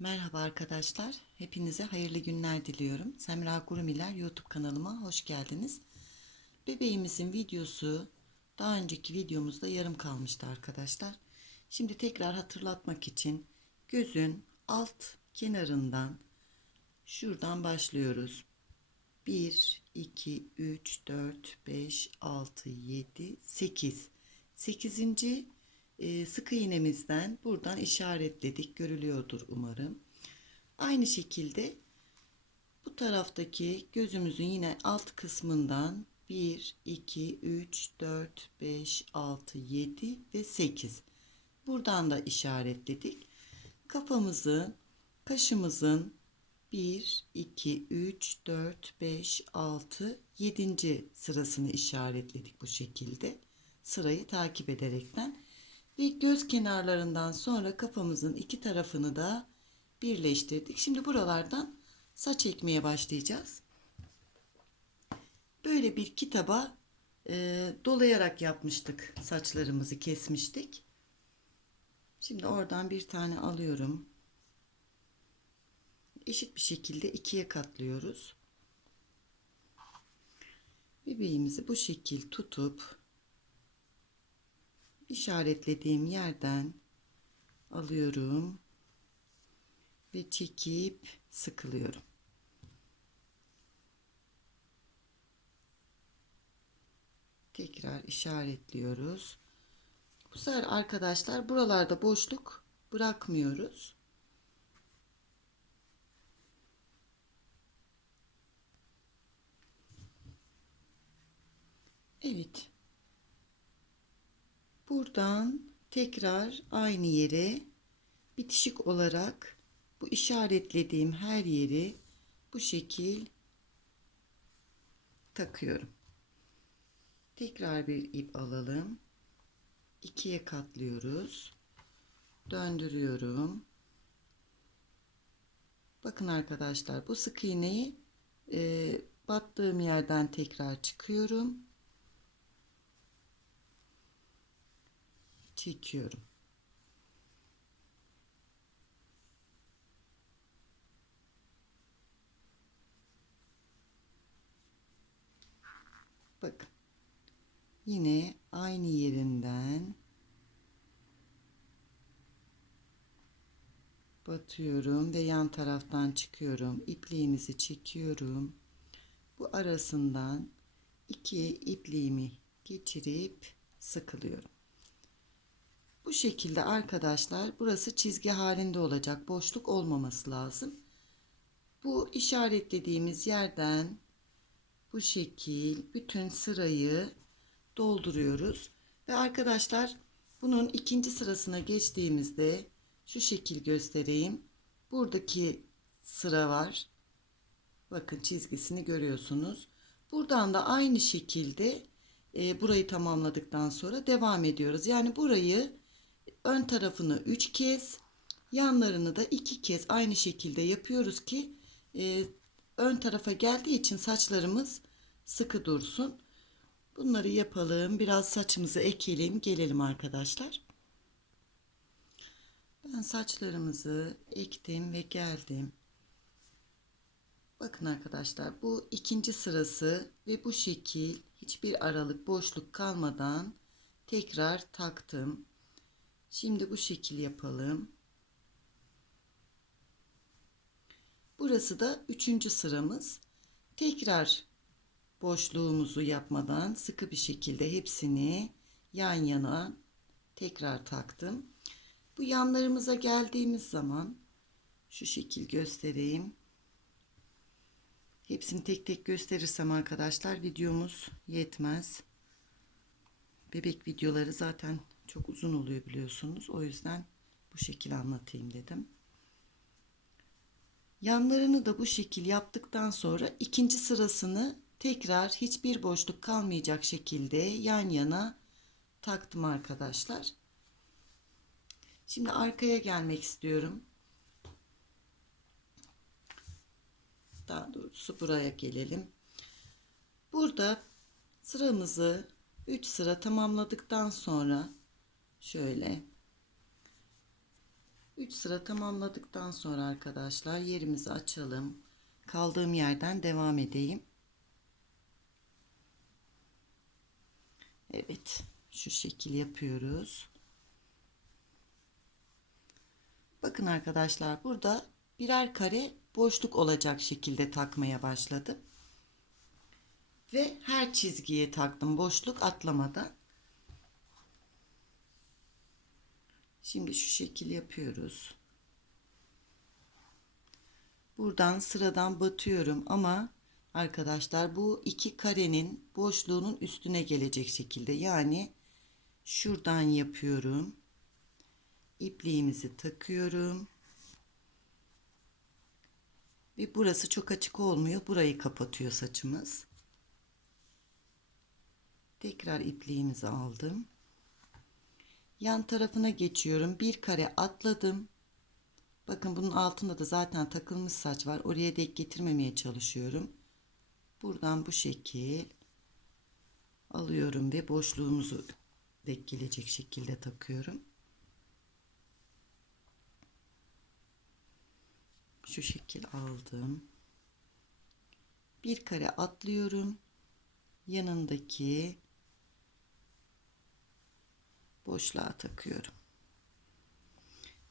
Merhaba arkadaşlar. Hepinize hayırlı günler diliyorum. Semra Gurumiler YouTube kanalıma hoş geldiniz. Bebeğimizin videosu daha önceki videomuzda yarım kalmıştı arkadaşlar. Şimdi tekrar hatırlatmak için gözün alt kenarından şuradan başlıyoruz. 1, 2, 3, 4, 5, 6, 7, 8. 8. e, sık iğnemizden buradan işaretledik. Görülüyordur umarım. Aynı şekilde bu taraftaki gözümüzün yine alt kısmından 1, 2, 3, 4, 5, 6, 7 ve 8. Buradan da işaretledik. Kafamızın, kaşımızın 1, 2, 3, 4, 5, 6, 7. sırasını işaretledik bu şekilde. Sırayı takip ederekten. Ve göz kenarlarından sonra kafamızın iki tarafını da birleştirdik. Şimdi buralardan saç ekmeye başlayacağız. Böyle bir kitaba e, dolayarak yapmıştık. Saçlarımızı kesmiştik. Şimdi oradan bir tane alıyorum eşit bir şekilde ikiye katlıyoruz. Bebeğimizi bu şekil tutup işaretlediğim yerden alıyorum ve çekip sıkılıyorum. Tekrar işaretliyoruz. Bu sefer arkadaşlar buralarda boşluk bırakmıyoruz. Evet. Buradan tekrar aynı yere bitişik olarak bu işaretlediğim her yeri bu şekil takıyorum. Tekrar bir ip alalım. ikiye katlıyoruz. Döndürüyorum. Bakın arkadaşlar bu sık iğneyi e, battığım yerden tekrar çıkıyorum. Çekiyorum. Bakın. Yine aynı yerinden batıyorum ve yan taraftan çıkıyorum. İpliğimizi çekiyorum. Bu arasından iki ipliğimi geçirip sıkılıyorum. Bu şekilde arkadaşlar burası çizgi halinde olacak. Boşluk olmaması lazım. Bu işaretlediğimiz yerden bu şekil bütün sırayı dolduruyoruz. Ve arkadaşlar bunun ikinci sırasına geçtiğimizde şu şekil göstereyim. Buradaki sıra var. Bakın çizgisini görüyorsunuz. Buradan da aynı şekilde e, burayı tamamladıktan sonra devam ediyoruz. Yani burayı ön tarafını 3 kez yanlarını da 2 kez aynı şekilde yapıyoruz ki e, ön tarafa geldiği için saçlarımız sıkı dursun. Bunları yapalım. Biraz saçımızı ekelim. Gelelim arkadaşlar. Ben saçlarımızı ektim ve geldim. Bakın arkadaşlar bu ikinci sırası ve bu şekil hiçbir aralık boşluk kalmadan tekrar taktım. Şimdi bu şekil yapalım. Burası da üçüncü sıramız. Tekrar boşluğumuzu yapmadan sıkı bir şekilde hepsini yan yana tekrar taktım. Bu yanlarımıza geldiğimiz zaman şu şekil göstereyim. Hepsini tek tek gösterirsem arkadaşlar videomuz yetmez. Bebek videoları zaten çok uzun oluyor biliyorsunuz. O yüzden bu şekil anlatayım dedim. Yanlarını da bu şekil yaptıktan sonra ikinci sırasını tekrar hiçbir boşluk kalmayacak şekilde yan yana taktım arkadaşlar. Şimdi arkaya gelmek istiyorum. Daha doğrusu buraya gelelim. Burada sıramızı 3 sıra tamamladıktan sonra şöyle 3 sıra tamamladıktan sonra arkadaşlar yerimizi açalım. Kaldığım yerden devam edeyim. Evet, şu şekil yapıyoruz. Bakın arkadaşlar burada birer kare boşluk olacak şekilde takmaya başladım. Ve her çizgiye taktım boşluk atlamadan. Şimdi şu şekil yapıyoruz. Buradan sıradan batıyorum ama arkadaşlar bu iki karenin boşluğunun üstüne gelecek şekilde yani şuradan yapıyorum. İpliğimizi takıyorum. Ve burası çok açık olmuyor. Burayı kapatıyor saçımız. Tekrar ipliğimizi aldım. Yan tarafına geçiyorum. Bir kare atladım. Bakın bunun altında da zaten takılmış saç var. Oraya denk getirmemeye çalışıyorum. Buradan bu şekil alıyorum ve boşluğumuzu denk gelecek şekilde takıyorum. Şu şekil aldım. Bir kare atlıyorum. Yanındaki boşluğa takıyorum.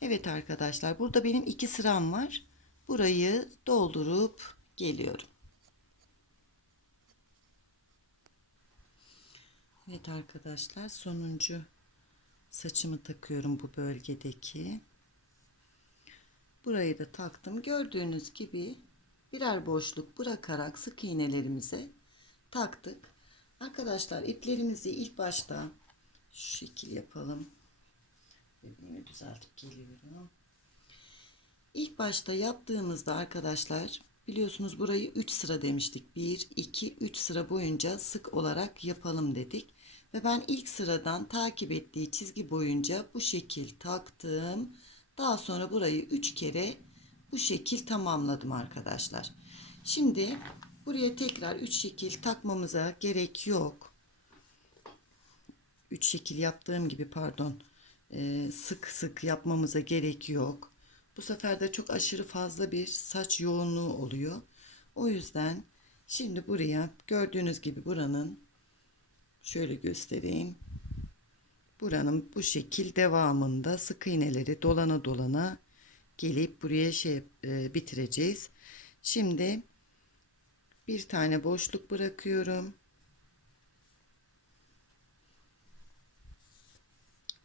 Evet arkadaşlar burada benim iki sıram var. Burayı doldurup geliyorum. Evet arkadaşlar sonuncu saçımı takıyorum bu bölgedeki. Burayı da taktım. Gördüğünüz gibi birer boşluk bırakarak sık iğnelerimize taktık. Arkadaşlar iplerimizi ilk başta şu şekil yapalım. Bebeğimi düzeltip geliyorum. İlk başta yaptığımızda arkadaşlar biliyorsunuz burayı 3 sıra demiştik. 1, 2, 3 sıra boyunca sık olarak yapalım dedik. Ve ben ilk sıradan takip ettiği çizgi boyunca bu şekil taktım. Daha sonra burayı 3 kere bu şekil tamamladım arkadaşlar. Şimdi buraya tekrar 3 şekil takmamıza gerek yok. 3 şekil yaptığım gibi pardon e, sık sık yapmamıza gerek yok. Bu sefer de çok aşırı fazla bir saç yoğunluğu oluyor. O yüzden şimdi buraya gördüğünüz gibi buranın şöyle göstereyim. Buranın bu şekil devamında sık iğneleri dolana dolana gelip buraya şey e, bitireceğiz. Şimdi bir tane boşluk bırakıyorum.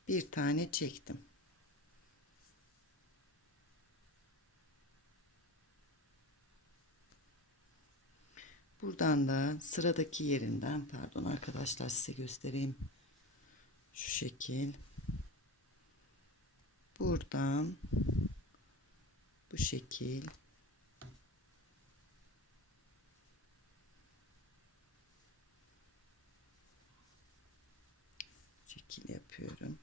Bir tane çektim. Buradan da sıradaki yerinden pardon arkadaşlar size göstereyim. Şu şekil. Buradan bu şekil şekil yapıyorum.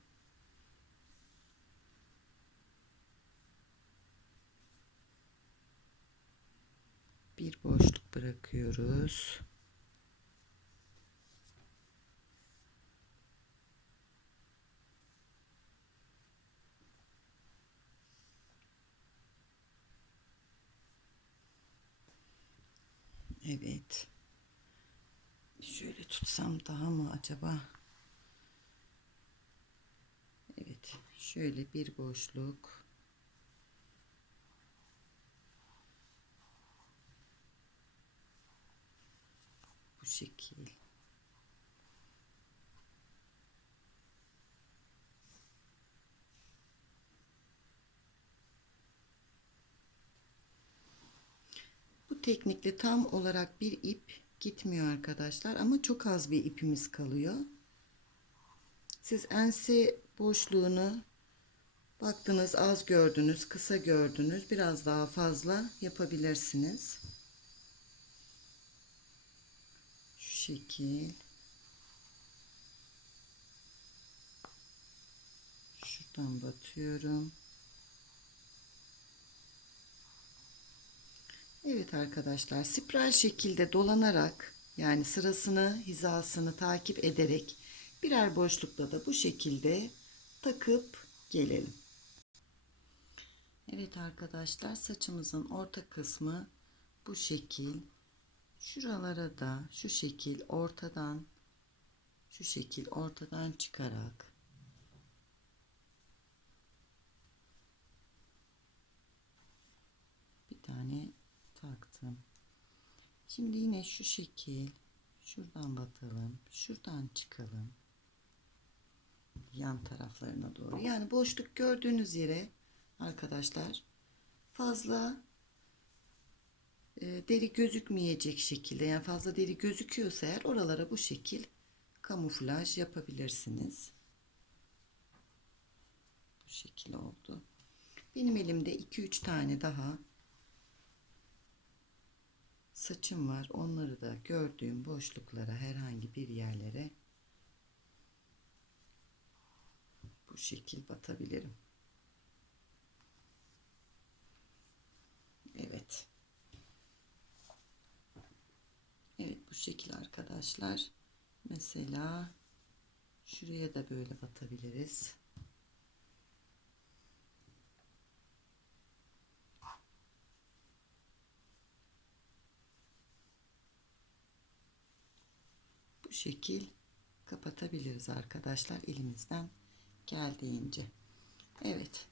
Bir boşluk bırakıyoruz. Evet. Şöyle tutsam daha mı acaba? Evet. Şöyle bir boşluk. Bu şekil. Bu teknikle tam olarak bir ip gitmiyor arkadaşlar ama çok az bir ipimiz kalıyor. Siz ense boşluğunu baktınız az gördünüz, kısa gördünüz, biraz daha fazla yapabilirsiniz. Şu şekil. Şuradan batıyorum. Evet arkadaşlar spiral şekilde dolanarak yani sırasını hizasını takip ederek birer boşlukta da bu şekilde takıp gelelim. Evet arkadaşlar saçımızın orta kısmı bu şekil. Şuralara da şu şekil ortadan şu şekil ortadan çıkarak bir tane taktım. Şimdi yine şu şekil şuradan batalım. Şuradan çıkalım. Yan taraflarına doğru. Yani boşluk gördüğünüz yere arkadaşlar fazla deri gözükmeyecek şekilde yani fazla deri gözüküyorsa eğer oralara bu şekil kamuflaj yapabilirsiniz. Bu şekil oldu. Benim elimde 2-3 tane daha saçım var. Onları da gördüğüm boşluklara herhangi bir yerlere bu şekil batabilirim. Evet. Evet bu şekil arkadaşlar. Mesela şuraya da böyle batabiliriz. Bu şekil kapatabiliriz arkadaşlar elimizden geldiğince. Evet.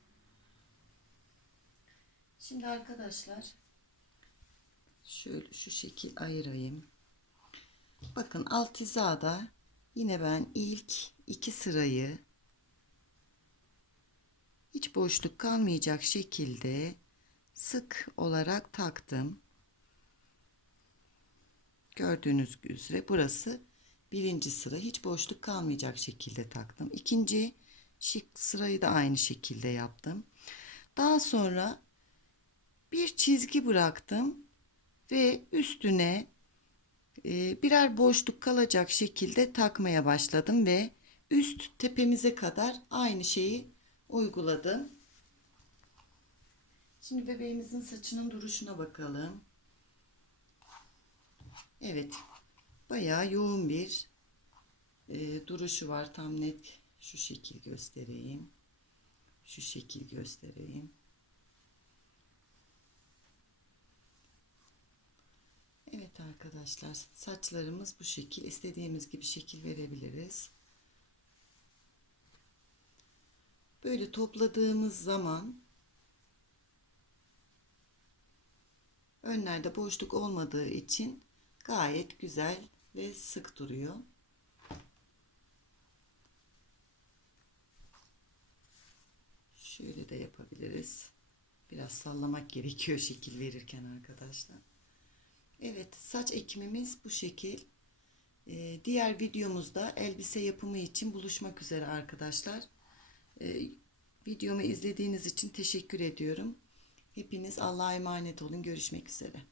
Şimdi arkadaşlar şöyle şu şekil ayırayım. Bakın alt hizada yine ben ilk iki sırayı hiç boşluk kalmayacak şekilde sık olarak taktım. Gördüğünüz üzere burası birinci sıra hiç boşluk kalmayacak şekilde taktım. İkinci şık sırayı da aynı şekilde yaptım. Daha sonra bir çizgi bıraktım ve üstüne birer boşluk kalacak şekilde takmaya başladım ve üst tepemize kadar aynı şeyi uyguladım. Şimdi bebeğimizin saçının duruşuna bakalım. Evet. Bayağı yoğun bir e, duruşu var. Tam net şu şekil göstereyim. Şu şekil göstereyim. Evet arkadaşlar saçlarımız bu şekil istediğimiz gibi şekil verebiliriz. Böyle topladığımız zaman önlerde boşluk olmadığı için gayet güzel ve sık duruyor. Şöyle de yapabiliriz. Biraz sallamak gerekiyor şekil verirken arkadaşlar. Evet saç ekimimiz bu şekil. Ee, diğer videomuzda elbise yapımı için buluşmak üzere arkadaşlar. Ee, videomu izlediğiniz için teşekkür ediyorum. Hepiniz Allah'a emanet olun. Görüşmek üzere.